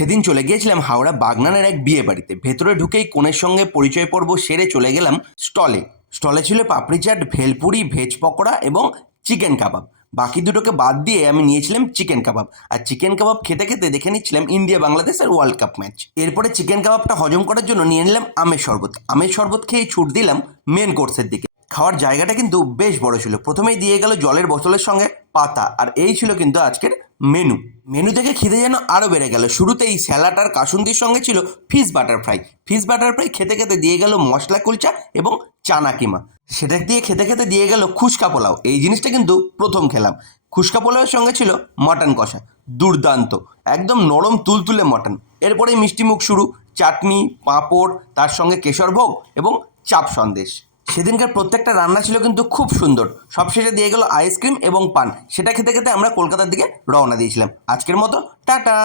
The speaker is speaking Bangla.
সেদিন চলে গিয়েছিলাম হাওড়া বাগনানের এক বিয়ে বাড়িতে। ভেতরে ঢুকেই কনের সঙ্গে পরিচয় পর্ব সেরে চলে গেলাম স্টলে। স্টলে ছিল পাপড়ি চাট, ভেলপুরি, ভেজ পকোড়া এবং চিকেন কাবাব। বাকি দুটোকে বাদ দিয়ে আমি নিয়েছিলাম চিকেন কাবাব। আর চিকেন কাবাব খেতে খেতে দেখে নিচ্ছিলাম ইন্ডিয়া বাংলাদেশের ওয়ার্ল্ড কাপ ম্যাচ। এরপরে চিকেন কাবাবটা হজম করার জন্য নিয়ে নিলাম আমের শরবত। আমের শরবত খেয়ে ছুট দিলাম মেন কোর্সের দিকে। খাওয়ার জায়গাটা কিন্তু বেশ বড় ছিল। প্রথমেই দিয়ে গেল জলের বোতলের সঙ্গে পাতা, আর এই ছিল কিন্তু আজকের মেনু। মেনু থেকে খিদে যেন আরও বেড়ে গেল। শুরুতেই স্যালাড আর কাসুন্দির সঙ্গে ছিল fish butter fry. Fish butter fry খেতে খেতে দিয়ে গেল মশলা কুলচা এবং চানা কিমা। সেটা দিয়ে খেতে খেতে দিয়ে গেল খুশকা পোলাও। এই জিনিসটা কিন্তু প্রথম খেলাম। খুশকা পোলাওয়ের সঙ্গে ছিল মটন কষা, দুর্দান্ত, একদম নরম তুলতুলে মটন। এরপরেই মিষ্টিমুখ শুরু, চাটনি, পাঁপড়, তার সঙ্গে কেশর ভোগ এবং চাপ সন্দেশ। সেদিনকার প্রত্যেকটা রান্না ছিল কিন্তু খুব সুন্দর। সবশেষে দিয়ে গেল আইসক্রিম এবং পান। সেটা খেতে খেতে আমরা কলকাতার দিকে রওনা দিয়েছিলাম। আজকের মতো টাটা।